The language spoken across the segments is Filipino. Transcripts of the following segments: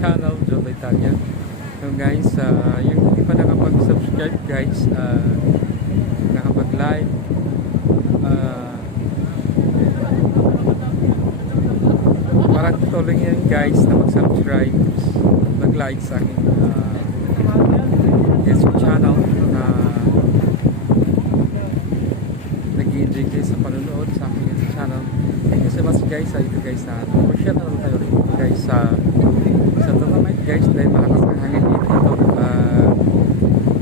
channel, John Italia. So guys, yung hindi pa nakapag-subscribe guys, nakapag-like, parang tuloy yan guys na mag-subscribe, mag-like sa aking YouTube channel na nag-i-enjoy kayo sa panonood sa aking YouTube channel. Thank you so much guys. Ito guys, share na lang tayo rin guys sa Dolomite guys, dahil malakas ang hangin dito.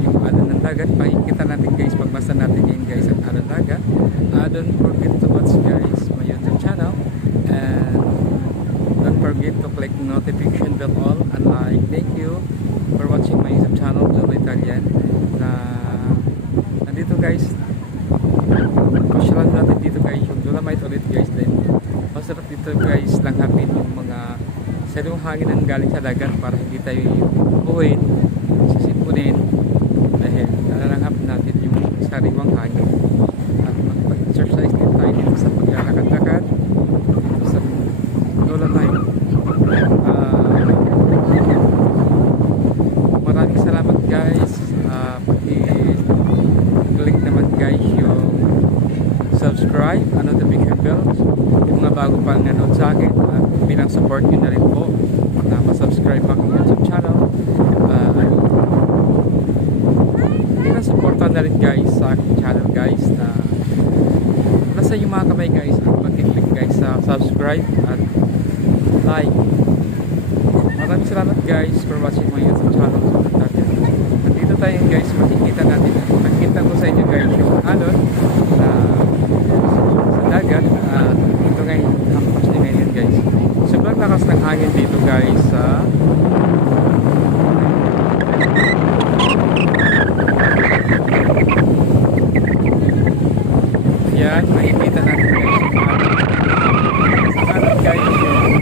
Yung ano ng dagat, makikita natin guys, pagmasa natin yan guys ang ano ng dagat. Don't forget to watch guys my YouTube channel, and don't forget to click notification bell all and like. Thank you for watching my YouTube channel, John Italian. Na nandito guys, pasyalan natin dito guys yung Dolomite ulit guys. Then masarap dito guys langhapin yung mga sariwang hangin ang galing sa dagat para hindi tayo buuin, sisipunin, dahil nalalanghap natin yung sariwang hangin at mag-exercise din tayo dito sa paglalakad-lakad dito sa Dolomite. Maraming salamat guys. Pag-click naman guys yung subscribe, notification bell, yung mga bago pang nanood sa akin, at bilang support nyo na rin po na masubscribe akong YouTube channel. Bilang supportan na rin guys sa aking channel guys, na nasa yung mga kamay guys ang mag-click guys sa subscribe at like. Maraming salamat guys for watching my YouTube channel. Nandito tayo guys, makikita natin, nakikita ko sa inyo guys yung alon na dagat. Ito ngayon nakapos din ngayon guys, sobrang lakas ng hangin dito guys. Yan, makikita natin guys sa alon guys yung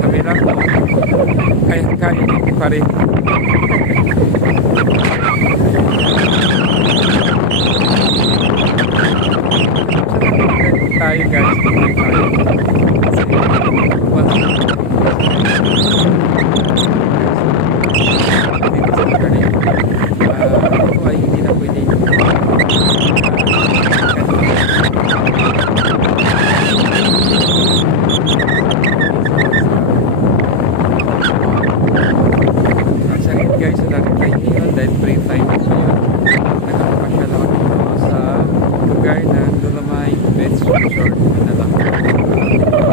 kamera ko, kaya hindi pa rin. Tayo guys, ito ay hindi na pwede masakit guys sa dagat kayo ngayon dahil free time. So yun, nakapasya lang ako sa lugar na Dolomite Beach Resort Manila.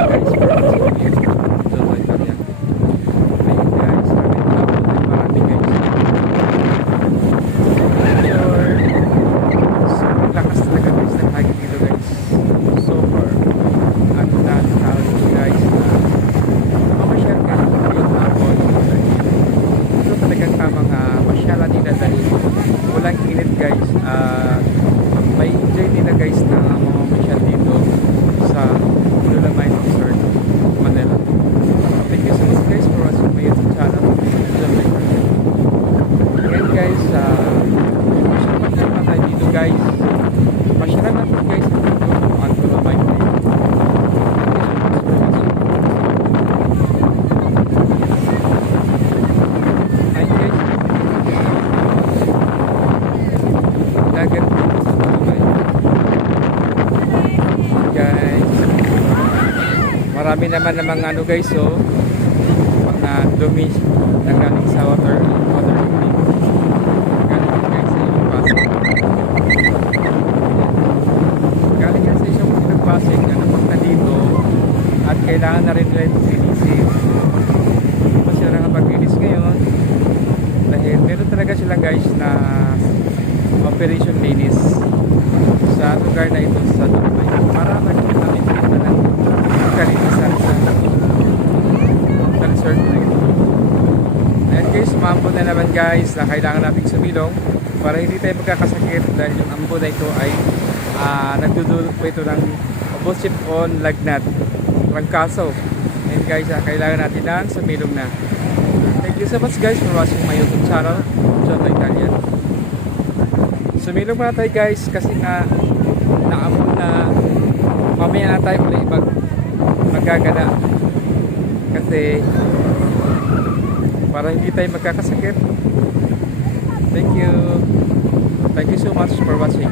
Guys, for watching me, John Italia. Ayun guys, marami guys. Sobrang lakas talaga guys ng hangin dito guys. So far, ang dami tao guys na mamasyal ka yung hapon. Ito talagang tamang masyalan nila dahil walang init guys. May enjoy nila guys na mamamasyal dito sa Dolomite Resort Manila. Thank you so much guys for watching my YouTube channel. Again guys, masyalan naman tayo dito guys. Masyalan natin guys ang Dolomite. Dagat sa Dolomite guys. Marami naman namang ano guys, so mga dumi na galing sa water galing guys sa yung Pasig. Galing yan sa isang Pasig na napunta dito at kailangan na rin nila itong linisin. Ito sila nga pag-linis ngayon dahil meron talaga sila guys na operation linis sa lugar na ito sa Dolomite para mag-implement na ng kalinisan sa resort na ito. Ayan guys, maambon na naman guys na kailangan nating sumilong para hindi tayo magkakasakit dahil yung ambon na ito ay nagdudulot po ito ng obusip on lagnat, trangkaso. Ayan guys, kailangan natin na sumilong na. Thank you so much guys for watching my YouTube channel, John Italian. Sumilong muna tayo guys kasi nga naamon na mamaya na tayo ulit magagana kasi para hindi tayo magkakasakit. Thank you. Thank you so much for watching.